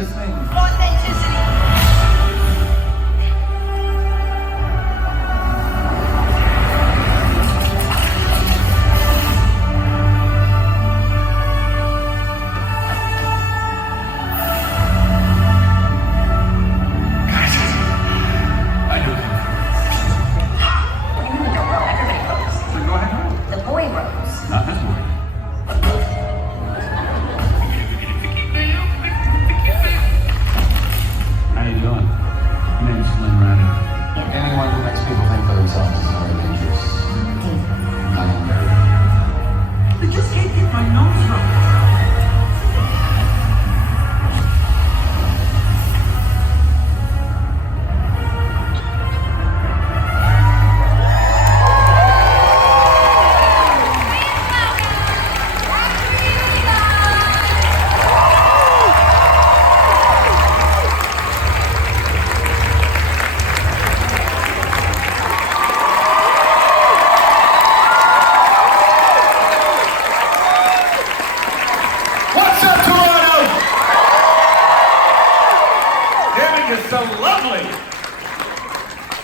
this thing. Authenticity.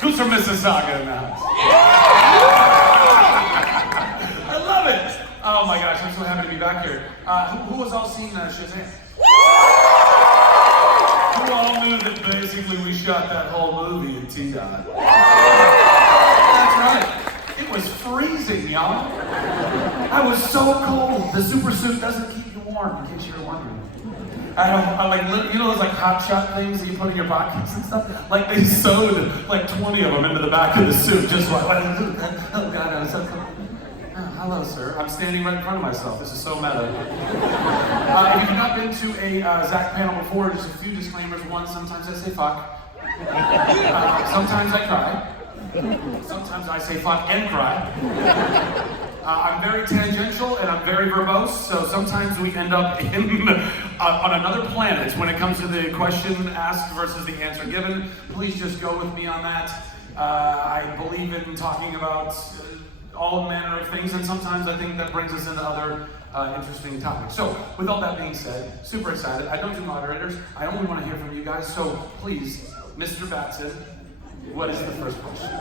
Who's from Mississauga in the house? I love it. Oh my gosh, I'm so happy to be back here. Who has all seen Shazam? Who all knew that basically we shot that whole movie in T-Dot? That's right. It was freezing, y'all. I was so cold. The super suit doesn't keep you warm, in case you were wondering. I like, you know those like hot shot things that you put in your pockets and stuff? Like they sewed like 20 of them into the back of the suit, just like, oh God, I was so cold. Hello, sir. I'm standing right in front of myself. This is so meta. If you've not been to a Zach panel before, just a few disclaimers. One, sometimes I say fuck. Sometimes I cry. Sometimes I say fuck and cry. I'm very tangential and I'm very verbose, so sometimes we end up on another planet when it comes to the question asked versus the answer given. Please just go with me on that. I believe in talking about all manner of things, and sometimes I think that brings us into other interesting topics. So, with all that being said, super excited. I don't do moderators. I only want to hear from you guys, so please, Mr. Batson, what is the first question?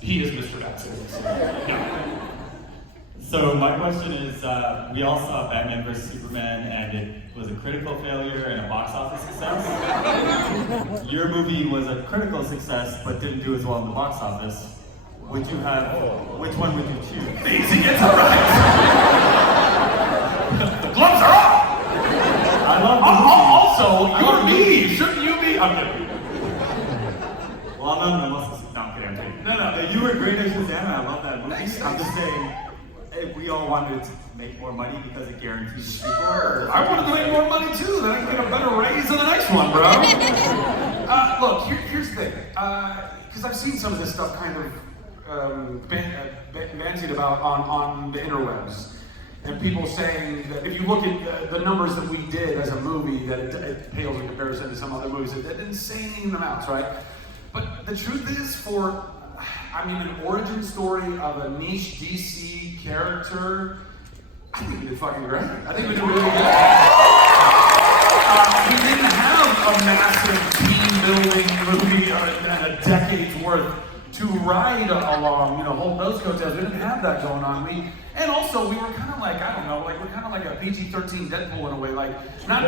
He is Mr. Batson. So my question is, we all saw Batman vs. Superman, and it was a critical failure and a box office success. Your movie was a critical success, but didn't do as well in the box office. Would you have, which one would you choose? Easy, it's all right. The gloves are off. I love the movie. Also, you're me. Shouldn't you be? I'm kidding. Well, I'm kidding. No, you were great as Shazam, I love that movie. I'm just saying, if we all wanted to make more money because it guarantees the sequel. Sure, I wanted to make more money too, then I can get a better raise in the next one, bro. Look, here's the thing, because I've seen some of this stuff kind of bandied about on the interwebs. And people saying that if you look at the numbers that we did as a movie, that it pales in comparison to some other movies, at insane amounts, right? But the truth is, an origin story of a niche DC character, I think we did fucking great. I think we did really good. We didn't have a massive team-building movie and a decade's worth to ride along, hold those coattails. We didn't have that going on. And also, we were kind of like, I don't know, we're kind of like a PG-13 Deadpool in a way. Like, not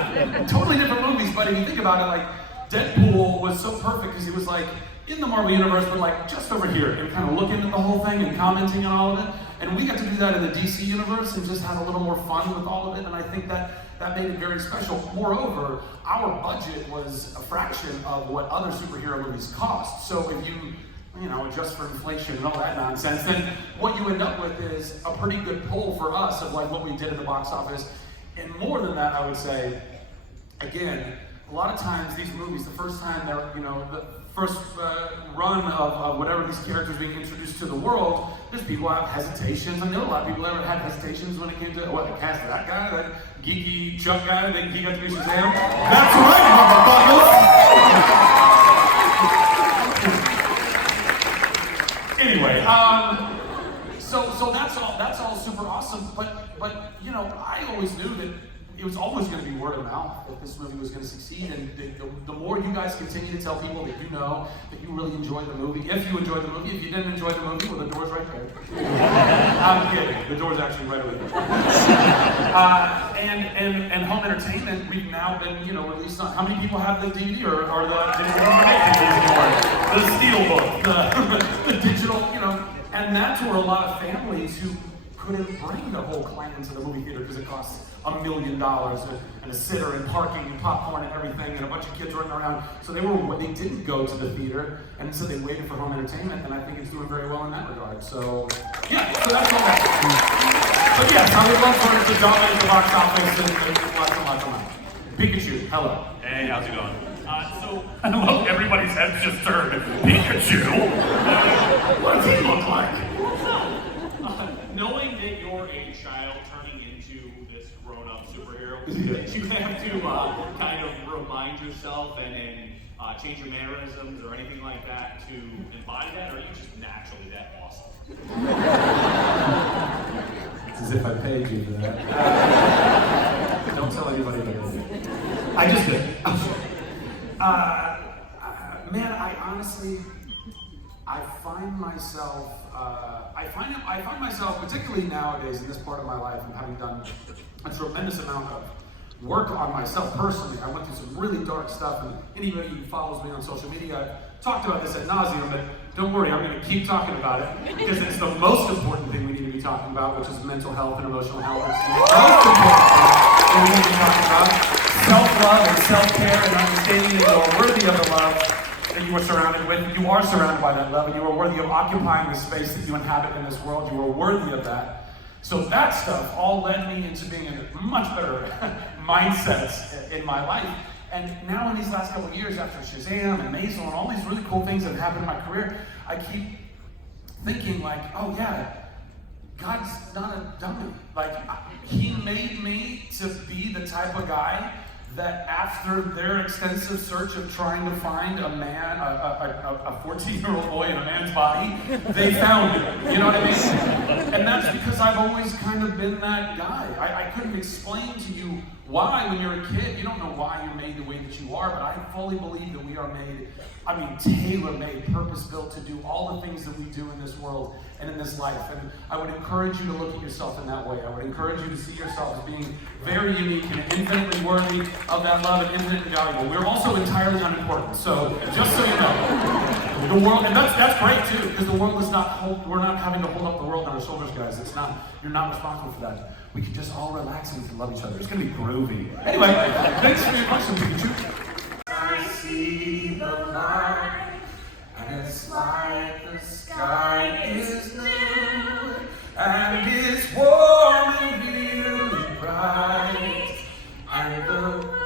totally different movies, but if you think about it, like, Deadpool was so perfect because he was like in the Marvel Universe, but like just over here and kind of looking at the whole thing and commenting on all of it. And we got to do that in the DC Universe and just had a little more fun with all of it. And I think that made it very special. Moreover, our budget was a fraction of what other superhero movies cost. So if you adjust for inflation and all that nonsense, then what you end up with is a pretty good pull for us of like what we did in the box office. And more than that, I would say, again, a lot of times these movies, the first time they're, the first run of whatever these characters being introduced to the world, there's people who have hesitations. I know a lot of people ever had hesitations when it came to cast that guy, that geeky Chuck guy, that he got to be Shazam. That's right, motherfuckers! Anyway, so that's all super awesome, but I always knew that it was always going to be word of mouth that this movie was going to succeed. And the more you guys continue to tell people that you know that you really enjoyed the movie, if you enjoyed the movie, if you didn't enjoy the movie, well, the door's right there. I'm kidding. The door's actually right over there. And home entertainment, we've now been, released on. How many people have the DVD or the steelbook, the digital, and that's where a lot of families who couldn't bring the whole clan to the movie theater because it costs $1 million and a sitter and parking and popcorn and everything and a bunch of kids running around. So they didn't go to the theater, and so they waited for home entertainment, and I think it's doing very well in that regard. So yeah, so that's all that. But yes, I would love for it to dominate the box office and lots and lots of money. Pikachu, hello. Hey, how's it going? So I love everybody's heads just turned. Pikachu. What does he look like? Knowing that you're a child turning into this grown-up superhero, did you have to kind of remind yourself and change your mannerisms or anything like that to embody that, or are you just naturally that awesome? It's as if I paid you for that. Don't tell anybody that. I just did. Man, I honestly, I find myself, particularly nowadays in this part of my life, and having done a tremendous amount of work on myself personally. I went through some really dark stuff, and anybody who follows me on social media, I've talked about this ad nauseum, but don't worry, I'm going to keep talking about it, because it's the most important thing we need to be talking about, which is mental health and emotional health. It's the most important thing we need to be talking about. Self-love and self-care and understanding that you are worthy of the love that you are surrounded with. You are surrounded by that love, and you are worthy of occupying the space that you inhabit in this world. You are worthy of that. So that stuff all led me into being in a much better mindset in my life. And now in these last couple of years, after Shazam and Maisel and all these really cool things that have happened in my career, I keep thinking like, oh yeah, God's not a dummy. Like, he made me to be the type of guy that after their extensive search of trying to find a man, a 14-year-old boy in a man's body, they found me. You know what I mean? And that's because I've always kind of been that guy. I couldn't explain to you why when you're a kid. You don't know why you're made the way that you are, but I fully believe that we are made, tailor-made, purpose-built to do all the things that we do in this world and in this life. And I would encourage you to look at yourself in that way. I would encourage you to see yourself as being very unique and infinitely worthy of that love and infinitely valuable. We're also entirely unimportant. So just so you know, the world, and that's great too, because the world is we're not having to hold up the world on our shoulders, guys. You're not responsible for that. We can just all relax and love each other. It's gonna be groovy. Anyway, thanks for your question, Pikachu. I see the light, and it's like the sky is blue, and it's warm and really bright, and the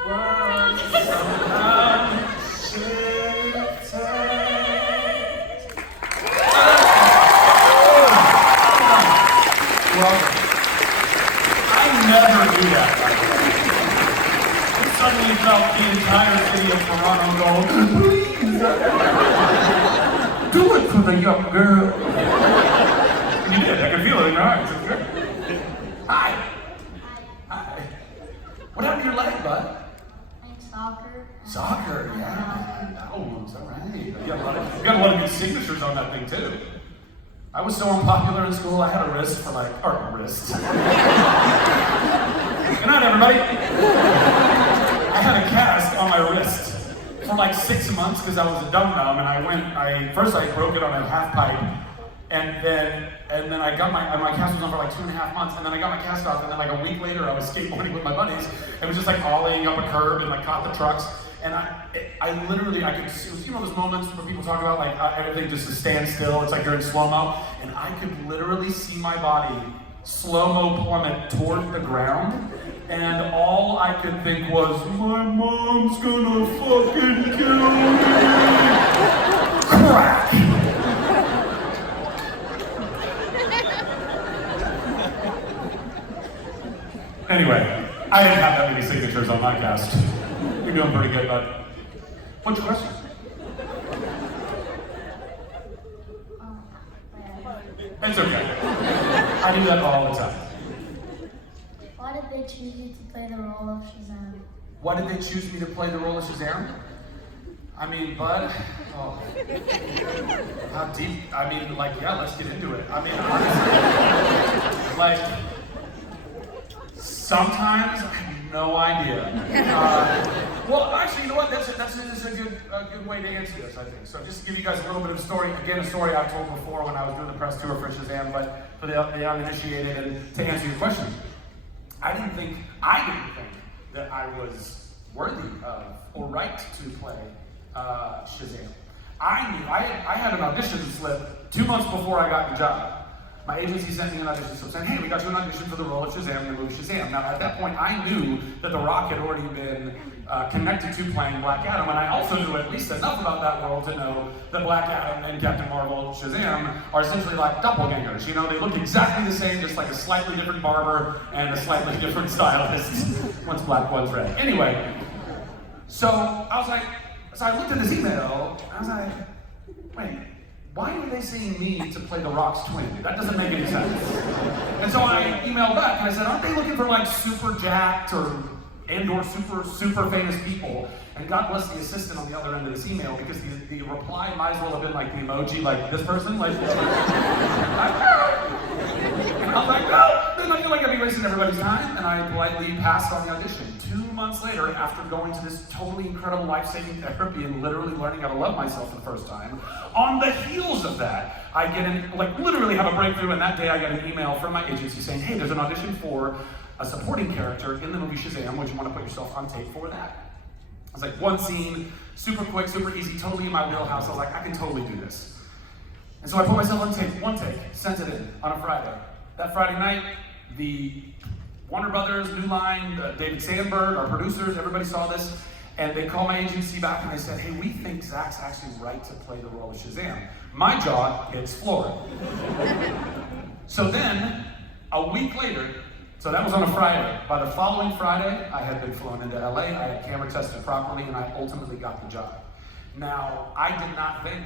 world is around shifted. Well, I never do that. I suddenly felt the entire city of Toronto go, please, do it for the young girl. You did, I can feel it in your eyes. It's good. Hi. Hi. What happened to your leg, bud? Playing soccer. Soccer, yeah. Oh, is that right? You got a lot of good signatures on that thing, too. I was so unpopular in school, I had a wrist for wrist. Good night, everybody. I had a cast on my wrist for 6 months because I was a dum-dum, and first I broke it on a half pipe, and then I got my cast was on for 2.5 months, and then I got my cast off, and then a week later I was skateboarding with my buddies. It was just ollieing up a curb and caught the trucks. And I literally, it was, those moments where people talk about everything just to stand still. It's like you're in slow-mo. And I could literally see my body slow-mo plummet toward the ground. And all I could think was, my mom's gonna fucking kill me. Crack. Anyway, I didn't have that many signatures on my cast. You're doing pretty good, bud. What's your question? It's okay. I do that all the time. Why did they choose you to play the role of Shazam? Why did they choose me to play the role of Shazam? I mean, bud, oh, how deep, I mean, like, yeah, let's get into it. I mean, honestly, like, sometimes I have no idea. Well, actually, you know what, that's a good way to answer this, I think. So just to give you guys a little bit of a story, again, a story I've told before when I was doing the press tour for Shazam, but for the uninitiated, and to answer your question, I didn't think that I was worthy of or right to play Shazam. I knew, I had an audition slip 2 months before I got the job. My agency sent me an audition slip saying, hey, we got you an audition for the role of Shazam in the movie Shazam. Now, at that point, I knew that The Rock had already been connected to playing Black Adam, and I also knew at least enough about that world to know that Black Adam and Captain Marvel Shazam are essentially like doppelgangers. You know, they look exactly the same, just like a slightly different barber and a slightly different stylist. One's black, one's red. Anyway, so I looked at this email, and I was like, wait, why are they saying me to play The Rock's twin? That doesn't make any sense. And so I emailed back and I said, aren't they looking for like super jacked or super famous people? And God bless the assistant on the other end of this email, because the reply might as well have been like the emoji, like this person, like and I was like, no, then I feel like I'd be wasting everybody's time, and I politely passed on the audition. 2 months later, after going to this totally incredible life-saving therapy and literally learning how to love myself for the first time, on the heels of that, I get literally have a breakthrough, and that day I get an email from my agency saying, hey, there's an audition for a supporting character in the movie Shazam. Would you want to put yourself on tape for that? I was like, one scene, super quick, super easy, totally in my wheelhouse. I was like, I can totally do this. And so I put myself on tape, one take, sent it in on a Friday. That Friday night, the Warner Brothers, New Line, David Sandberg, our producers, everybody saw this, and they called my agency back and they said, hey, we think Zach's actually right to play the role of Shazam. My jaw hits floor. So then, a week later, so that was on a Friday. By the following Friday, I had been flown into LA, I had camera tested properly, and I ultimately got the job. Now, I did not think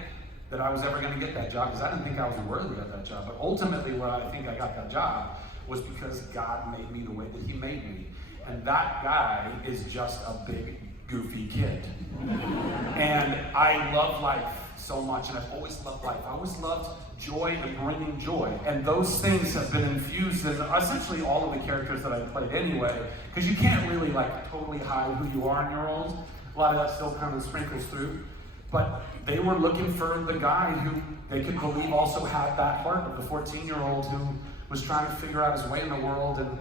that I was ever going to get that job, because I didn't think I was worthy of that job. But ultimately, where I think I got that job was because God made me the way that He made me. And that guy is just a big, goofy kid. And I love life so much, and I've always loved life. I always loved joy and bringing joy. And those things have been infused in essentially all of the characters that I've played anyway, because you can't really totally hide who you are in your roles. A lot of that still kind of sprinkles through. But they were looking for the guy who they could believe also had that heart of the 14-year-old who was trying to figure out his way in the world. And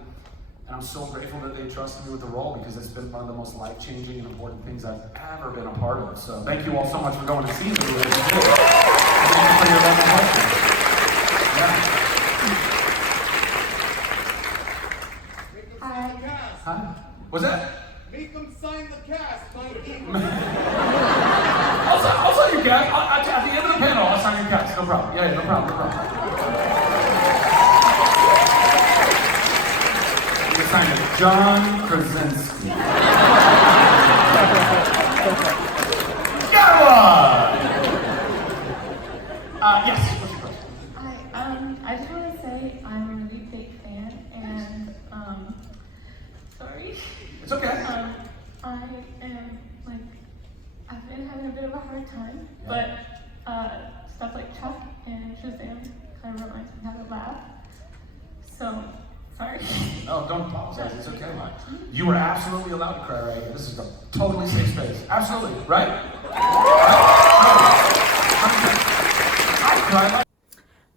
I'm so grateful that they trusted me with the role, because it's been one of the most life-changing and important things I've ever been a part of. So thank you all so much for going to see me. Thank you for your love and questions. Hi. Huh? What's that? Make them sign the cast by email. I'll sign your cast. At the end of the panel, I'll sign your cast. No problem. Yeah, no problem. You sign it. John Krasinski. Got one! Yes, what's your question? I just want to say I'm a really big fan, and sorry. It's okay. I am I've been having a bit of a hard time, but stuff like C.H.I.P and Shazam kind of reminds me how to laugh. So, sorry. No, don't apologize. It's okay. You were absolutely allowed to cry right here. This is a totally safe space. Absolutely, right?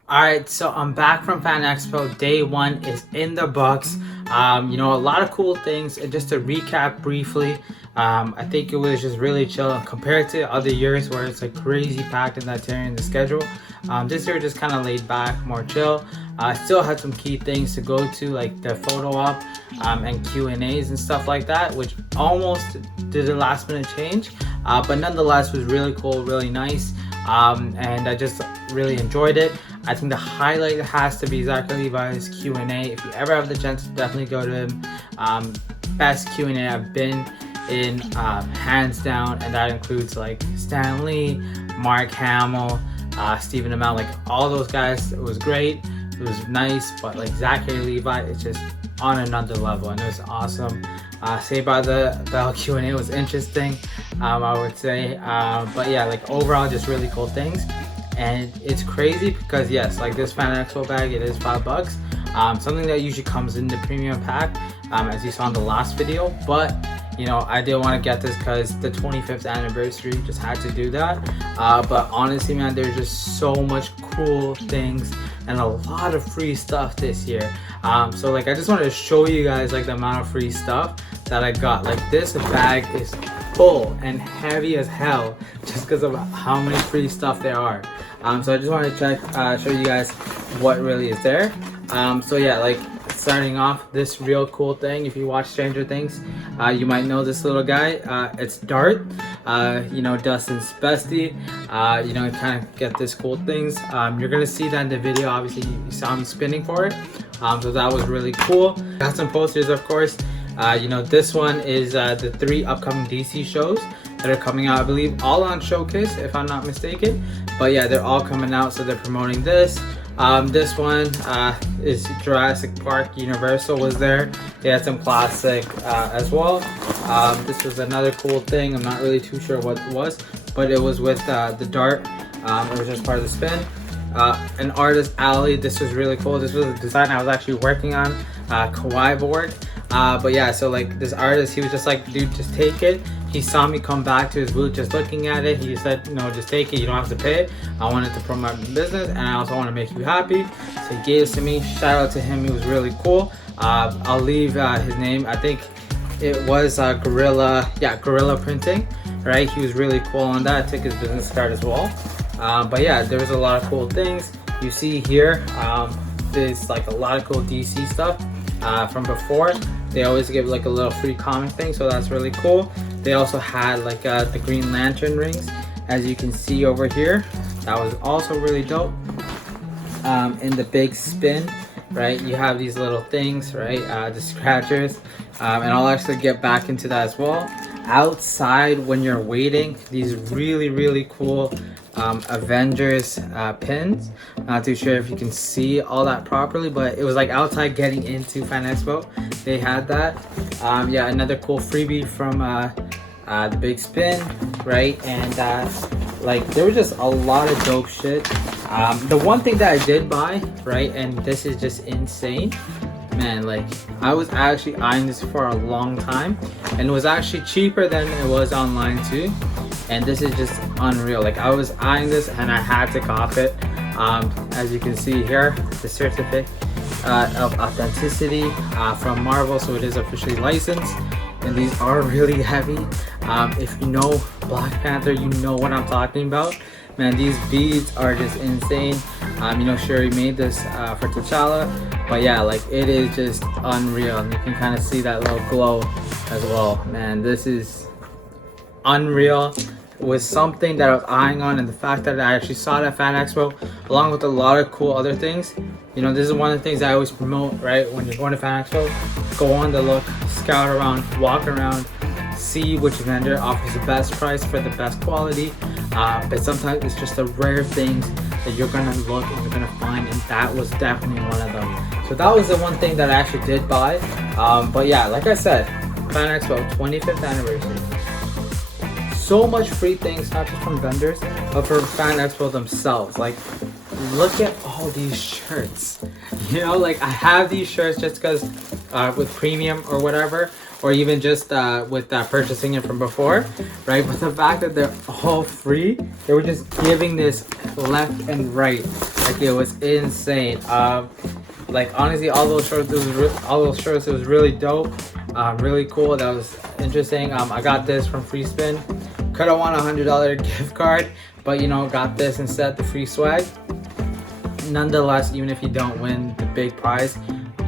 Alright, so I'm back from Fan Expo. Day 1 is in the books. A lot of cool things. And just to recap briefly, I think it was just really chill compared to other years where it's crazy packed in that area in the schedule. This year just kind of laid back, more chill. Still had some key things to go to, like the photo op and Q&As and stuff like that, which almost did a last minute change, but nonetheless was really cool, really nice, and I just really enjoyed it. I think the highlight has to be Zachary Levi's Q&A. If you ever have the chance, definitely go to him. Best Q&A I've been in, hands down, and that includes Stan Lee, Mark Hamill, Stephen Amell, all those guys. It was great. It was nice, but Zachary Levi, it's just on another level, and it was awesome. Say by the Bell Q&A was interesting, I would say, but yeah, like overall just really cool things. And it's crazy because yes, like this Fan Expo bag, it is $5. Something that usually comes in the premium pack, as you saw in the last video, but you know, I did want to get this because the 25th anniversary just had to do that. But honestly, man, there's just so much cool things and a lot of free stuff this year. So like I just wanted to show you guys like the amount of free stuff that I got. Like this bag is full and heavy as hell just because of how many free stuff there are. So I just wanted to show you guys what really is there. So yeah, like starting off, this real cool thing, if you watch Stranger Things, you might know this little guy. It's Dart, you know, Dustin's bestie. You know, kind of get this cool things. You're gonna see that in the video. Obviously you saw me spinning for it, so that was really cool. Got some posters, of course. You know, this one is the 3 upcoming DC shows that are coming out, I believe all on Showcase if I'm not mistaken, but yeah, they're all coming out, so they're promoting this. This one is Jurassic Park. Universal was there. They had some classic as well. This was another cool thing. I'm not really too sure what it was, but it was with the Dart. It was just part of the spin. An artist alley. This was really cool. This was a design I was actually working on, Kawaii board. But yeah, so like this artist, he was just like, dude, just take it. He saw me come back to his booth just looking at it. He said, no, just take it, you don't have to pay. I wanted to promote my business and I also want to make you happy. So he gave it to me. Shout out to him, he was really cool. I'll leave his name. I think it was Gorilla Printing, right? He was really cool on that. I took his business card as well. But yeah, there was a lot of cool things. You see here, there's like a lot of cool DC stuff from before. They always give like a little free comic thing, so that's really cool. They also had like the Green Lantern rings, as you can see over here. That was also really dope. In the big spin, right, you have these little things, right, the scratchers, and I'll actually get back into that as well. Outside, when you're waiting, these really cool Avengers pins. Not too sure if you can see all that properly, but it was like outside getting into Fan Expo, they had that. Yeah, another cool freebie from the big spin, right? And like there was just a lot of dope shit. The one thing that I did buy, right, and this is just insane, man, like I was actually eyeing this for a long time, and it was actually cheaper than it was online too. And this is just unreal. Like I was eyeing this and I had to cop it. As you can see here, the certificate of authenticity from Marvel, so it is officially licensed. And these are really heavy. If you know Black Panther, you know what I'm talking about. Man, these beads are just insane. You know, Shuri made this for T'Challa, but yeah, like it is just unreal. And you can kind of see that little glow as well. Man, this is unreal. Was something that I was eyeing on, and the fact that I actually saw it at Fan Expo, along with a lot of cool other things. You know, this is one of the things I always promote, right? When you're going to Fan Expo, go on the look, scout around, walk around, see which vendor offers the best price for the best quality. But sometimes it's just the rare things that you're gonna look and you're gonna find, and that was definitely one of them. So that was the one thing that I actually did buy. But yeah, like I said, Fan Expo 25th anniversary. So much free things, not just from vendors, but from Fan Expo themselves. Like, look at all these shirts. You know, like I have these shirts just because with premium or whatever, or even just with purchasing it from before, right? But the fact that they're all free, they were just giving this left and right. Like it was insane. Like honestly, all those shirts, it was really dope, really cool. That was interesting. I got this from Free Spin. Could have won a $100 gift card, but you know, got this instead, the free swag. Nonetheless, even if you don't win the big prize,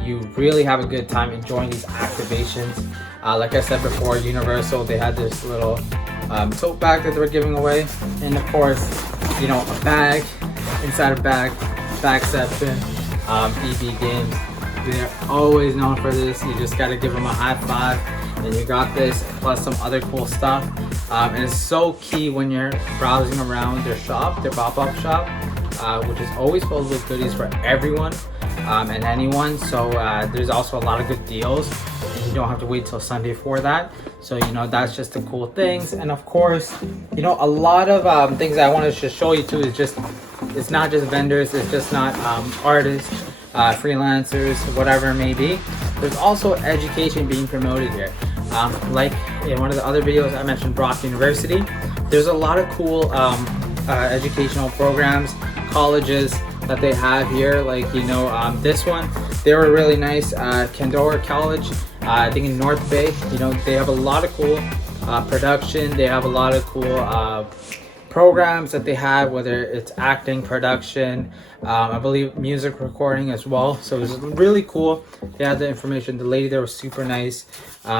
you really have a good time enjoying these activations. Like I said before, Universal, they had this little tote bag that they were giving away, and of course, you know, a bag inside a bag, bagception. EB Games, they're always known for this. You just got to give them a high five, and you got this plus some other cool stuff. And it's so key when you're browsing around their shop, their pop-up shop, which is always filled with goodies for everyone. and anyone. So there's also a lot of good deals, and you don't have to wait till Sunday for that. So you know, that's just the cool things. And of course, you know, a lot of things I want to just show you too is just, it's not just vendors, it's just not artists, freelancers, whatever it may be. There's also education being promoted here. Like in one of the other videos I mentioned, Brock University. There's a lot of cool educational programs, colleges that they have here. Like, you know, this one, they were really nice. Candor College, I think in North Bay. You know, they have a lot of cool production. They have a lot of cool programs that they have, whether it's acting, production, I believe music recording as well. So it was really cool. They had the information. The lady there was super nice.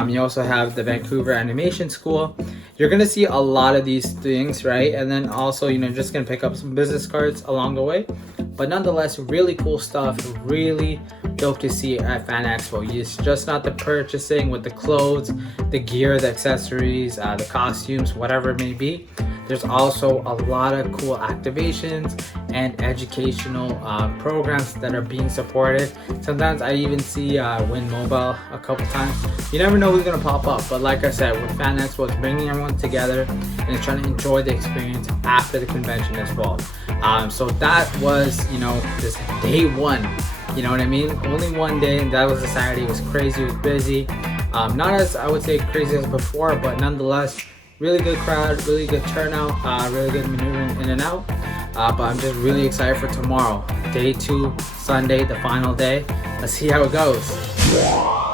You also have the Vancouver Animation School. You're gonna see a lot of these things, right? And then also, you know, just gonna pick up some business cards along the way. But nonetheless, really cool stuff. Really dope to see at Fan Expo. It's just not the purchasing with the clothes, the gear, the accessories, the costumes, whatever it may be. There's also a lot of cool activations and educational programs that are being supported. Sometimes I even see Win Mobile a couple times. You never know who's gonna pop up, but like I said, with Fan Expo, it's bringing everyone together and it's trying to enjoy the experience after the convention as well. So that was, you know, this day one. You know what I mean? Only one day, and that was a Saturday. It was crazy, it was busy. Not as, I would say, crazy as before, but nonetheless, really good crowd, really good turnout, really good maneuvering in and out. But I'm just really excited for tomorrow. Day 2, Sunday, the final day. Let's see how it goes.